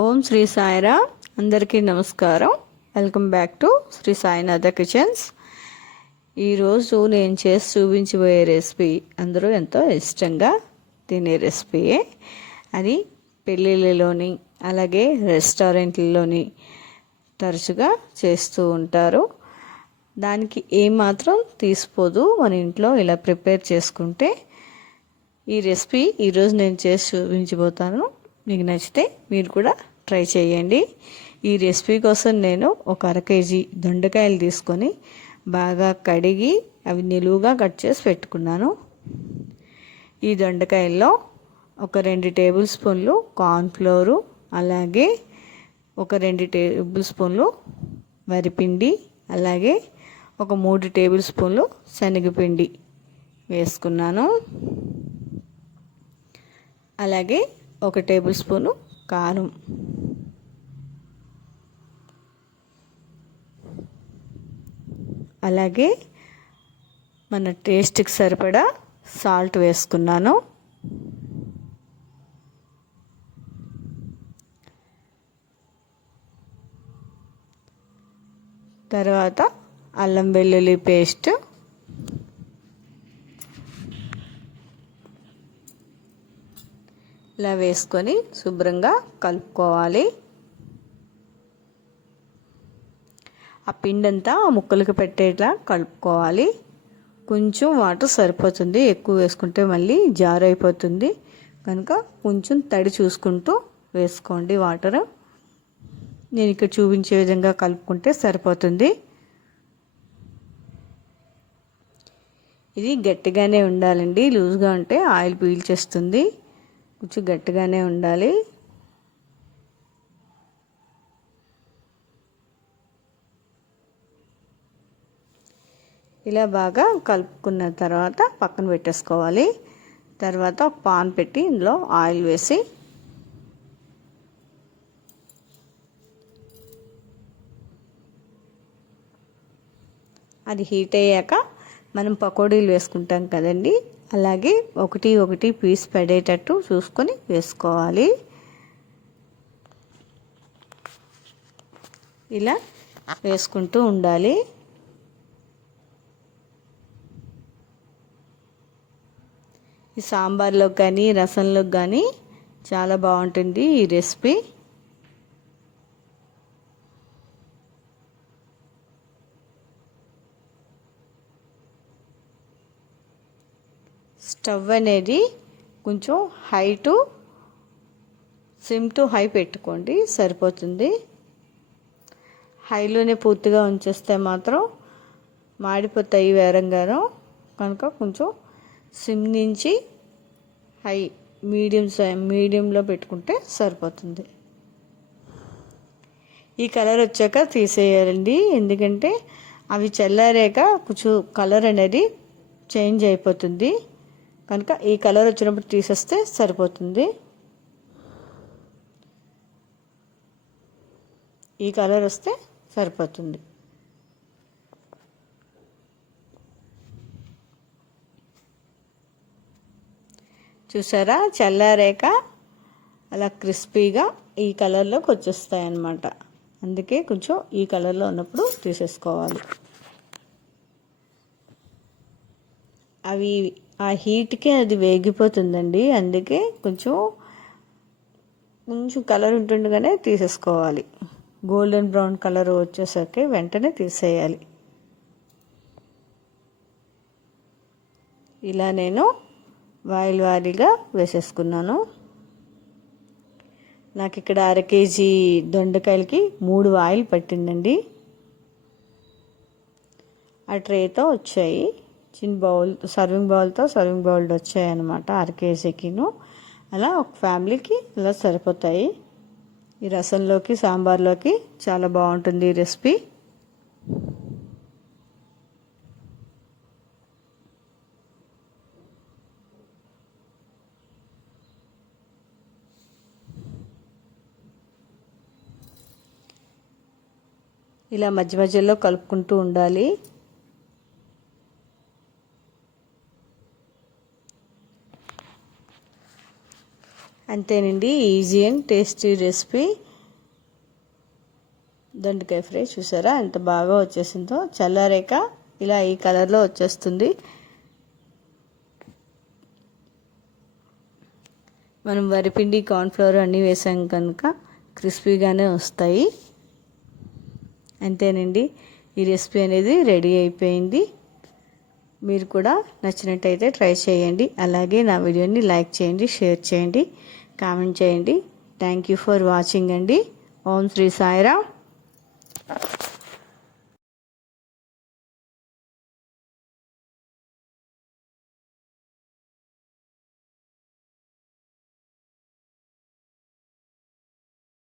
ఓం శ్రీ సాయిరా అందరికీ నమస్కారం. Welcome back to Shri Sainatha kitchens. ఈరోజు నేను చేసి చూపించబోయే రెసిపీ అందరూ ఎంతో ఇష్టంగా తినే రెసిపీయే. అది పెళ్ళిళ్ళలోని అలాగే రెస్టారెంట్లలోని తరచుగా చేస్తూ ఉంటారు. దానికి ఏమాత్రం తీసిపోదు. మన ఇంట్లో ఇలా ప్రిపేర్ చేసుకుంటే ఈ రెసిపీ ఈరోజు నేను చేసి చూపించబోతాను. మీకు నచ్చితే మీరు కూడా ట్రై చేయండి. ఈ రెసిపీ కోసం నేను ఒక అర కేజీ దొండకాయలు తీసుకొని బాగా కడిగి అవి నిలువుగా కట్ చేసి పెట్టుకున్నాను. ఈ దొండకాయల్లో ఒక రెండు టేబుల్ స్పూన్లు కార్న్ఫ్లోరు అలాగే ఒక రెండు టేబుల్ స్పూన్లు వరిపిండి అలాగే ఒక మూడు టేబుల్ స్పూన్లు శనగపిండి వేసుకున్నాను. అలాగే ఒక టేబుల్ స్పూను కారం. అలాగే మన టేస్ట్కి సరిపడా సాల్ట్ వేసుకున్నాను. తర్వాత అల్లం వెల్లుల్లి పేస్ట్ ఇలా వేసుకొని శుభ్రంగా కలుపుకోవాలి. ఆ పిండంతా ముక్కలకు పెట్టేట్లా కలుపుకోవాలి. కొంచెం వాటర్ సరిపోతుంది. ఎక్కువ వేసుకుంటే మళ్ళీ జారు అయిపోతుంది. కనుక కొంచెం తడి చూసుకుంటూ వేసుకోండి వాటర్. నేను ఇక్కడ చూపించే విధంగా కలుపుకుంటే సరిపోతుంది. ఇది గట్టిగానే ఉండాలండి. లూజ్గా ఉంటే ఆయిల్ పీల్చేస్తుంది. కొంచెం గట్టిగానే ఉండాలి. ఇలా బాగా కలుపుకున్న తర్వాత పక్కన పెట్టేసుకోవాలి. తర్వాత ఒక పాన్ పెట్టి ఇందులో ఆయిల్ వేసి అది హీట్ అయ్యాక మనం పకోడీలు వేసుకుంటాం కదండి. అలాగే ఒకటి ఒకటి పీస్ పడేటట్టు చూసుకొని వేసుకోవాలి. ఇలా వేసుకుంటూ ఉండాలి. ఈ సాంబార్లోకి కానీ రసంలోకి కానీ చాలా బాగుంటుంది ఈ రెసిపీ. స్టవ్ అనేది కొంచెం high to sim to high పెట్టుకోండి సరిపోతుంది. హైలోనే పూర్తిగా ఉంచేస్తే మాత్రం మాడిపోతాయి వేరంగాను కనుక కొంచెం సిమ్ నుంచి హై మీడియం మీడియంలో పెట్టుకుంటే సరిపోతుంది. ఈ కలర్ వచ్చాక తీసేయాలండి. ఎందుకంటే అవి చల్లారాక కొంచెం కలర్ అనేది చేంజ్ అయిపోతుంది. కనుక ఈ కలర్ వచ్చినప్పుడు తీసేస్తే సరిపోతుంది. ఈ కలర్ వస్తే సరిపోతుంది. చూసారా? చల్లారేక అలా క్రిస్పీగా ఈ కలర్లోకి వచ్చేస్తాయి అన్నమాట అందుకే కొంచెం ఈ కలర్లో ఉన్నప్పుడు తీసేసుకోవాలి. అవి ఆ హీట్కి అది వేగిపోతుందండి. అందుకే కొంచెం కొంచెం కలర్ ఉంటుండగానే తీసేసుకోవాలి. గోల్డెన్ బ్రౌన్ కలర్ వచ్చేసరికి వెంటనే తీసేయాలి. ఇలా నేను వాయిల్ వారీగా వేసేసుకున్నాను. నాకు ఇక్కడ అర కేజీ దొండకాయలకి మూడు వాయిల్ పట్టిందండి. ఆ ట్రేతో వచ్చాయి. చిన్న బౌల్ సర్వింగ్ బౌల్తో సర్వింగ్ బౌల్ వచ్చాయి అనమాట అలా ఒక ఫ్యామిలీకి ఇలా సరిపోతాయి. ఈ రసంలోకి సాంబార్లోకి చాలా బాగుంటుంది ఈ రెసిపీ. ఇలా మధ్య మధ్యలో కలుపుకుంటూ ఉండాలి. అంతేనండి ఈజీ అండ్ టేస్టీ రెసిపీ దొండకాయ ఫ్రై చూసారా? ఎంత బాగా వచ్చేసిందో. చల్లారాక ఇలా ఈ కలర్లో వచ్చేస్తుంది. మనం వరిపిండి కార్న్ఫ్లవర్ అన్నీ వేసాం కనుక క్రిస్పీగానే వస్తాయి. అంతేనండి ఈ రెసిపీ అనేది రెడీ అయిపోయింది. మీరు కూడా నచ్చినట్టయితే ట్రై చేయండి. అలాగే నా వీడియోని లైక్ చేయండి షేర్ చేయండి. కామెంట్ చేయండి. థ్యాంక్ యూ ఫర్ వాచింగ్ అండి. ఓం శ్రీ సాయిరామ్.